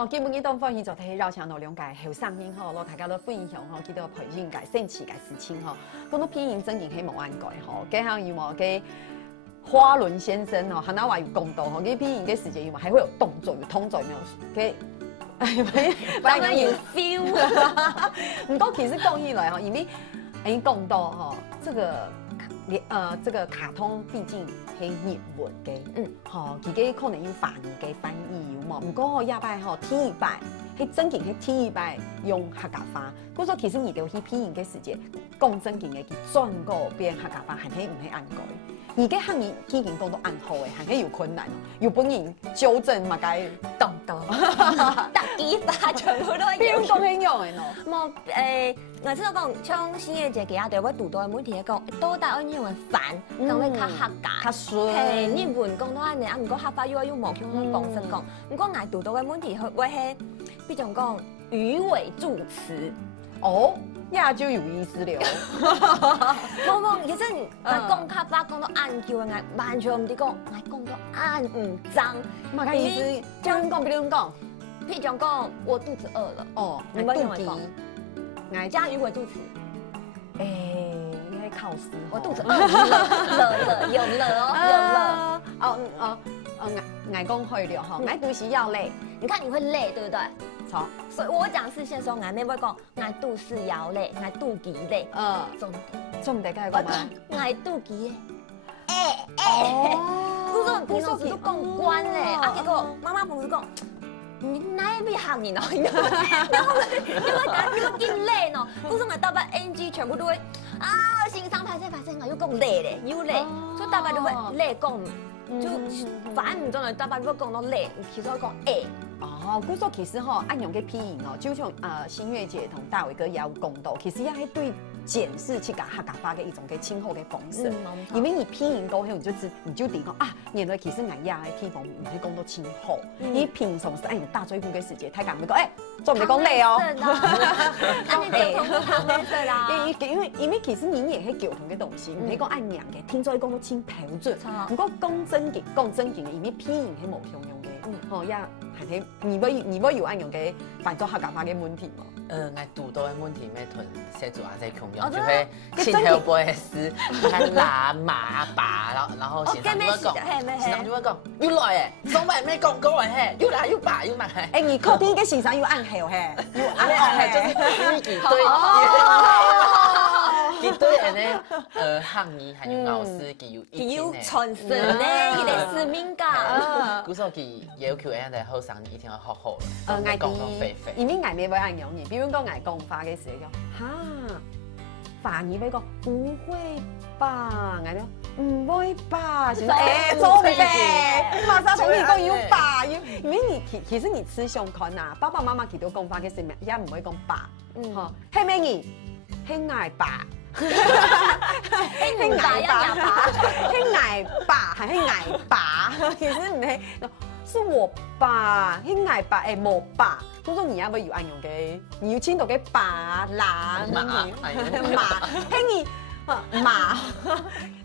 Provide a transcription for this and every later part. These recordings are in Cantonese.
哦，基本伊當歡喜就睇繞牆路兩界後生英吼，攞大家都分享吼，佢都培訓界、升旗界事情吼，講到偏影真件係無按改吼，加上有冇嘅花輪先生吼，喊他話有公道吼，佢偏影嘅時節有冇還會有動作有通作沒有？當然有 feel。唔過其實講起來吼，因為講到吼，這個卡通畢竟係日文嘅，吼，自己可能要翻譯嘅翻譯有冇？唔過吼，亞擺吼天一擺，係真件係天一擺用客家話。嗰時候其實你哋去偏影嘅時節，講真件嘅佢轉個變客家話，係唔係按改？而家客語已經講到按好嘅，係係有困難，有本人糾正嘛該懂到，特技法全部都有。比如講起用嘅咯，冇我知道講像星月節嘅啊，對我讀到嘅問題係講，到底安用嘅繁，講咧較客家，較順。係日文講到安尼啊，唔過客家語冇用嗰方式講，唔過我讀到嘅問題會係，比如講語尾助詞。哦。呀，就有意思了。冇，其實我講客家講到按叫嘅，我完全唔知講，我講到按唔爭。嘛個意思，叫人講，比如講，譬如講，我肚子餓了。哦，你唔用嚟講，我加語尾助詞。應該考試。我肚子餓了，有了。我講去了哈，我肚是要累。你看你會累，對不對？錯。所以我講是先說，我妹妹講，我肚是要累，我肚臍累。中得該講嘛？我肚臍。嗰種平常時都講慣咧，啊結果媽媽同佢講，你哪邊行你呢？然後因為咁累呢，嗰種係大把 NG 全部都會啊，欣賞排泄，我要講累咧，要累，所以大家都會累講。就反唔中嚟，大把都講到累，其實我講哦，嗰個其實吼，按用嘅偏音哦，就像新月姐同大偉哥也有講到，其實也係對檢視去甲客家話嘅一種嘅稱呼嘅方式。因為你偏音講起，你就點講啊？原來其實我也係偏方唔係講到稱呼，你平常時按用大嘴呼嘅時節，睇下唔會講做唔係講累哦。因為其實你也係共同嘅東西，唔係講按樣嘅，聽咗講到清標準。唔過講真嘅，因為偏音係冇相用嘅，哦也。你要有按用嘅反做客家話嘅問題嘛？我讀到嘅問題咩同寫做啊在共用，就係前頭背嘅詩，係喇嘛爸，然後先生就會講，先生就會講，要來誒，上班咩講講嚟嘿，要來要爸要嘛嘿。你確定嘅先生要按後嘿，要按後嘿，就是對。佢對人咧，客語係用老師，佢有傳承咧，佢哋使命感。古時候佢要求人哋後生一定要學好啦，講到肥肥。因為我未會按用嘅，比如講我講話嘅時候講，哈，反而會講唔會吧，我講唔會吧，先生做咩？馬上同你講要吧，因為你其實你吃相看啊，爸爸媽媽佢都講話嘅時候也唔會講吧，嚇，係咩嘢？係捱吧。係捱爸，係捱爸，係捱爸。其實唔係，是我爸，係捱爸誒冇爸。嗰種而家會有按用嘅，你要簽到嘅爸啦，馬，係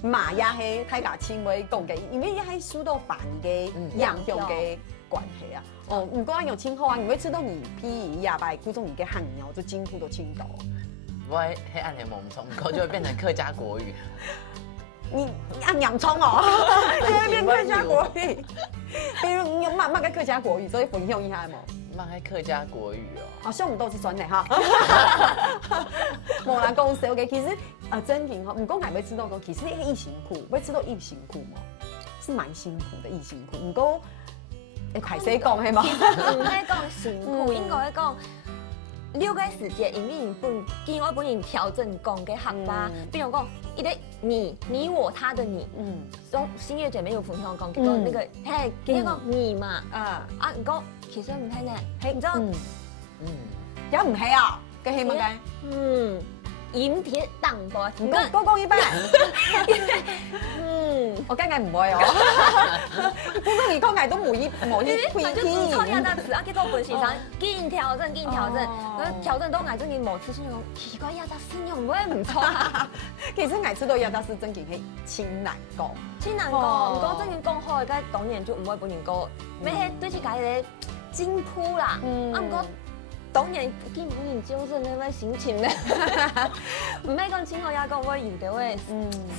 馬也係大家簽會講嘅，因為也係受到繁嘅影響嘅關係啊。哦，唔過按用簽好啊，你會知道你譬如亞白嗰種而嘅行鳥就幾乎都簽到。我喺按年懵衝，然後就會變成客家國語。你按洋蔥哦，就會變客家國語。比如你有乜嘅客家國語，所以分享一下冇？乜係客家國語哦？好像唔多是專嚟哈。冇啦，講笑嘅，其實真嘅，唔講係會知道講，其實係疫情苦，會知道疫情苦嘛，是蠻辛苦的疫情苦。唔過你快些講係嘛？其實唔係講辛苦，應該係講。了解時節，因為見我本人調整講嘅客家，比如講，一啲你我他的你，從新月姐妹有分享講，結果那個係幾個你嘛，唔講其實唔係呢，係唔知道，也唔係啊，嘅係乜嘅？鹽鐵當代，唔講一般。我梗係唔會哦。古中而講係都冇一配天。超亞達詞啊，結果本時上見調整，調整到嗌真嘅冇次先講，奇怪亞達詞用會唔錯。其實嗌知道亞達詞真嘅係清難講，唔講真嘅講好，而家當然就唔會本人講，咩係對自己嘅金铺啦，啊不过。当然，见不研究生那位心情咧，唔係講清楚也講我用到嘅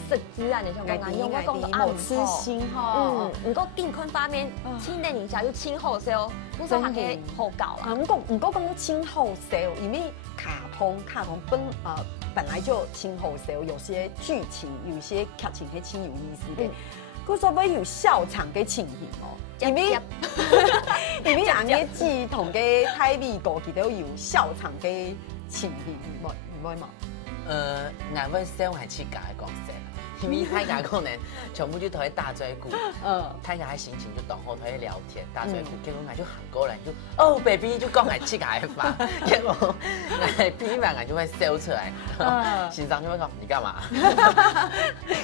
食指啊，你想講用我講到暗痴心吼，唔過健康方面，青年人家要清好少，不說行嘅好搞啊。唔講講到清好少，因為卡通本來就清好少，有些劇情，有些劇情係清有意思嘅。佢所謂有笑場嘅情形哦，因為人嘅字同嘅台語歌其實都有笑場嘅情形，唔會嘛？俺會笑係似假嘅講聲，因為大家可能全部就同佢打嘴鼓，大家嘅心情就當好，同佢聊天打嘴鼓，結果俺就韓國人就哦 baby 就講係似假嘅話，結果俺批完俺就會笑出來，欣賞就會講你幹嘛？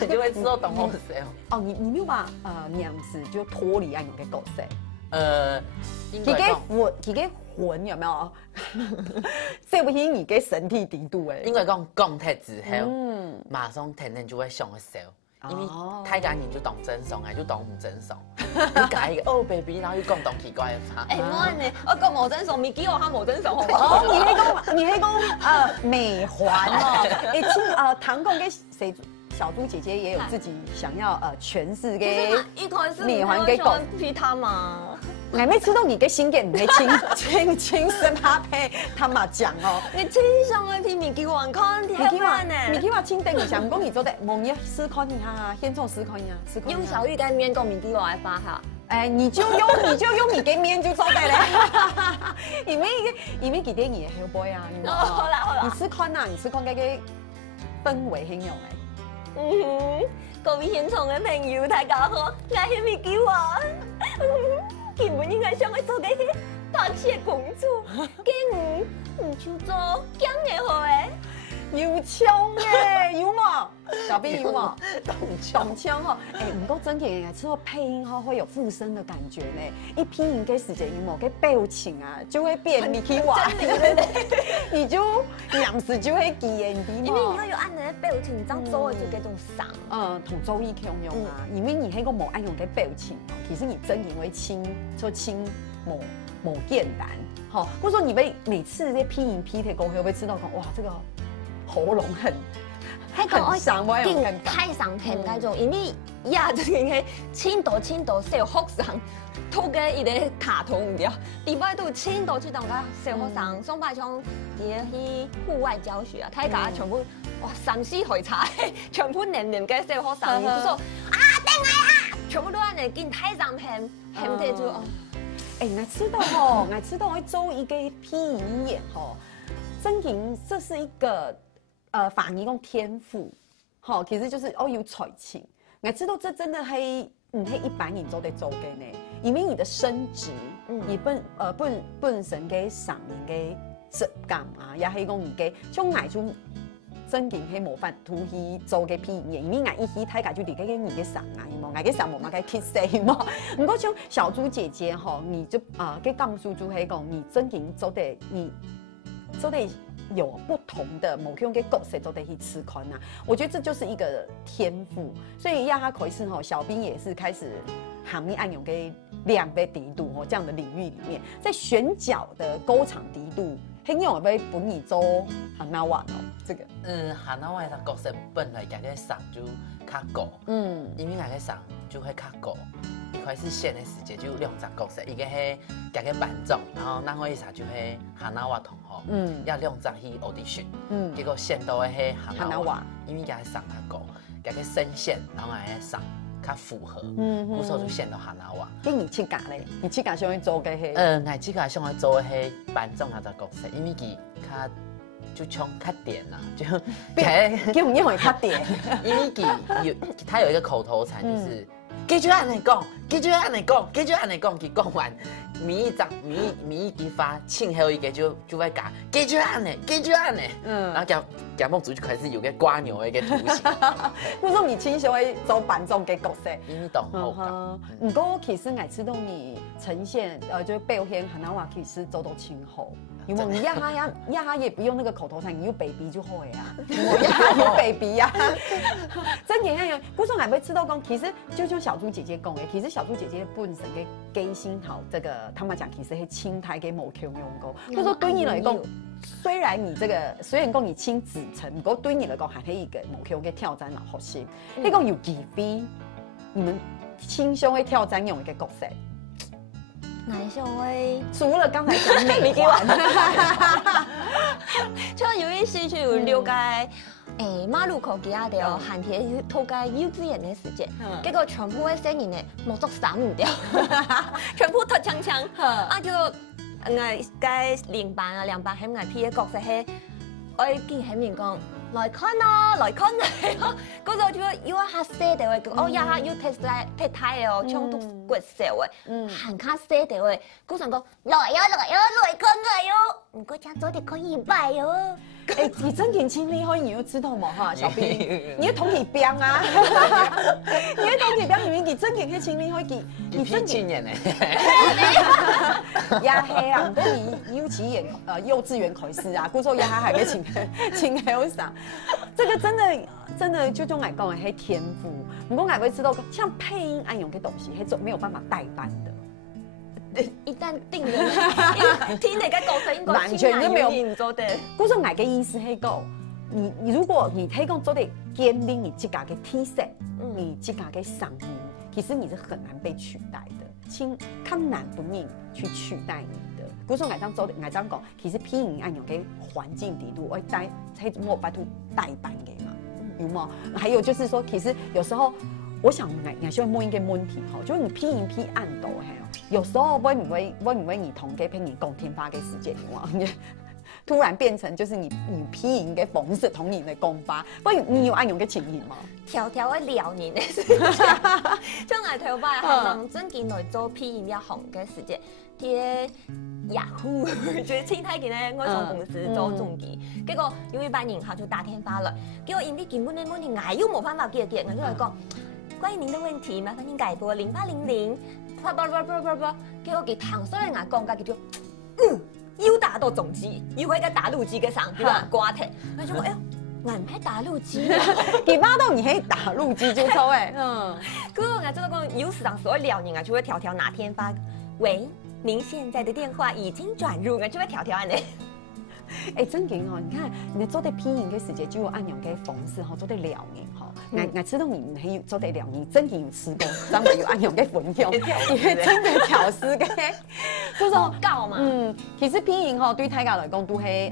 就會知道懂我笑。哦，你沒有把娘子就脫離安種嘅角色。佢嘅魂有沒有？說不定你嘅身體程度誒。因為講太之後，馬上天然就會想笑，因為太家人就當真慫，就當唔真慫。你改一個哦 baby，然後又講當奇怪嘅話。誒，冇呢，我講冇真慫，咪叫我下冇真慫好唔好？哦，你係講美環哦，唐貢嘅誰？小豬姐姐也有自己想要詮釋嘅美環嘅角色他嘛。我沒吃到你嘅心嘅，唔係親身拍配，他嘛講哦。你親上嘅片咪叫我看，睇下呢？咪叫我親定一下，唔講你做得，蒙一試看一下，先從試看一下。用小玉嘅面講咪叫我來發下。你就用你嘅面就做得咧。因為幾點你係好 boy 啊？好啦，你試看啊，你試看嗰個氛圍很用誒。各位現場嘅朋友大家好，我係咪叫我？根本應該想去做嘅係白雪公主，竟唔去做咁嘅好誒，有槍誒，有冇？小編有冇？懂槍哦，唔過整體嚟說配音吼會有附身的感覺呢。一配音嘅時間有冇嘅表情啊，就會變Mickey娃，你就樣子就會記嘅，因為你要有按你嘅表情，這樣做就叫做爽。同周一強用啊，因為你係個冇按用嘅表情，其實你真因為輕冇簡單，好，或者說你會每次這配音批嘅過後，會知道講哇，這個喉嚨很傷，我有感覺。太傷片嗰種，因為就是係青島小學生，拖嘅一個卡通唔掉，禮拜都青島種個小學生，上擺像去戶外教學啊，大家全部哇3、4歲才，全部年齡嘅小學生，佢說啊定係啊，全部都係嚟見太傷片，唔得就哦。我知道，我做一個配音員吼，真嘅，這是一個反義講天賦，吼，其實就是有才情。我知道這真的係唔係一般人做得做嘅呢，因為你的聲質，你本身嘅聲音嘅質感啊，也係講你嘅將藝術真嘅係模範圖去做嘅配音員，因為藝一睇家就離開嘅你嘅聲啊，有冇？藝嘅聲冇嘛嘅 kiss 有冇？唔過像小豬姐姐吼，你就嘅講述就係講你真嘅做得有不同的某種嘅角色都得去吃寬啊，我覺得這就是一個天賦，所以要他開始吼，小兵也是開始行業按用嘅兩倍低度吼，這樣的領域裡面，在選角的歌唱低度，很有被本你做韓娜娃哦，這個韓娜娃的角色本來家個上就較高，因為家個上就會較高。一開始選的時間就2隻角色，一個係家個班長，然後那個一下就係韓娜娃同學，要2隻去 audition，結果選到的係韓娜娃，因為家個上較高，家個聲線，然後家個上較符合，故所就選到韓娜娃。咁你去揀咧？你去揀想去做嘅係？我去揀想去做嘅係班長那隻角色，因為佢較就唱較點啦，就叫唔要會較點，因為他有一個口頭禪就是。記住按你講，記住按你講，記住按你講，佢講完，每一句話，前後一個就會加，記住按你，記住按你，然後賈夢竹就開始有個蝸牛的一個圖形。我說你傾向會做扮裝嘅角色，因為當好講。唔過其實我知道你呈現，就表現韓娜娃其實做到挺好，有冇？你压哈也不用那个口头禅，你用 baby 就好呀。我压哈有 baby 呀。真嘅样，古种还没吃到讲，其实就像小猪姐姐讲的，其实小猪姐姐本身嘅基心好，这个他们讲其实是青苔嘅无强用过。就说对你来讲，虽然讲你亲子城，不过对你来讲还是一个无强嘅挑战老好些。你讲有几比你们轻松嘅挑战用一个角色？哪一种会？除了刚才讲美观，就有一时就有了解，马路口行掉，寒天偷街幼稚園嘅時節，結果全部嘅聲音咧，冇足閃唔掉，全部脫槍槍，啊就我該領班啊，領班喺我 P 嘅角色係，我見喺面講。來看咯，來看咯！嗰度就要一下寫掉嘅，哦呀要踢太哦，衝到骨少嘅，行卡寫掉嘅，嗰陣講來看我喲，唔過請早啲可以拜喲。哎，你真挺清厉害，你又知道嘛哈，小兵，你要同佢拼啊，你要同佢拼，因為佢真挺去清厉害，佢真挺年嘞，也係啊，唔過你幼稚園開始啊，嗰時候也係嘅情好啥，這個真的就種嚟講係天賦，唔過我會知道，像配音按用嘅東西係沒有辦法代班的。一旦定了，聽你嘅角色應該完全都沒有唔做的。嗰種捱嘅意思係講，你如果你提供做的建立你自家嘅體色，你自家嘅嗓音，其實你是很難被取代的，看難不易去取代你的。嗰種捱當做的捱當講，其實配音按用嘅環境底度，我帶喺我拜託代班嘅嘛，有冇？還有就是說，其實有時候。我想我想問一個問題哈，就是你批音批按到有時候會唔會你同嘅配音講天發嘅時間突然變成就是你批音嘅方式同你嘅講法，不然你有按用嘅情形嗎？條條嘅撩人嘅時間，將我頭擺係能真見來做批音一行嘅時間，啲Yahoo 就是青苔件咧，我從公司做總機，結果有一班人他就打電話來，結果因為根本嘅問題我又冇辦法解決，我就來講。關於您的問題，麻煩您改撥0800，啪啪啪啪啪啪，結果佢唐衰嘅牙講家，佢就又打到總機，又喺個打錄機嘅上，俾人掛停。我就講，哎呀，我唔係打錄機，佢巴到你喺打錄機就錯誒。嗰個我就講，有時當時我撩人啊，就會條條哪天發，喂，您現在的電話已經轉入，我就會條條按你。哎，真勁哦！你看，你做啲配音嘅時節，就有按用嘅方式吼，做啲撩人吼。我知道你唔係做啲撩人，真係有試過，真係有按用嘅分享，因為真嘅調試嘅，就說教嘛。其實配音吼對大家來講都係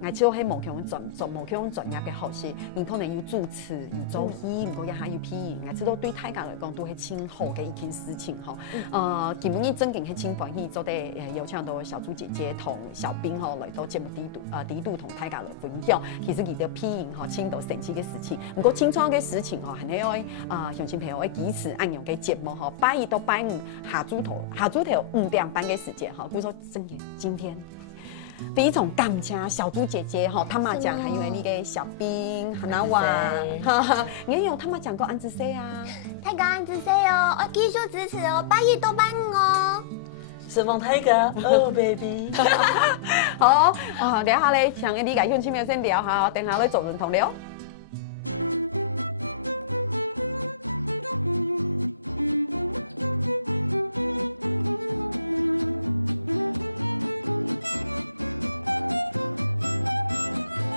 我知道係無強專業嘅學習，你可能要主持、要做戲，唔過也係要配音。我知道對大家來講都係挺好嘅一件事情吼。基本真勁係挺歡喜做啲邀請到小豬姐姐同小兵吼來到節目底度同大家來分享，其實佢嘅配音吼，青島神奇嘅事情，唔過青創嘅事情吼，係要鄉親朋友彼此按用嘅節目吼，拜一到拜五下豬頭5點半嘅時間吼，比如說今天第一種感謝小豬姐姐吼，他媽講還有你嘅小兵哈那娃，你有他媽講過安子 say 啊？大家安子 say 哦，我繼續支持哦，拜一到拜五哦。釋放大家，Oh baby。好，等下咧，想你嚟鄉親朋友先聊下，等下咧做人同聊。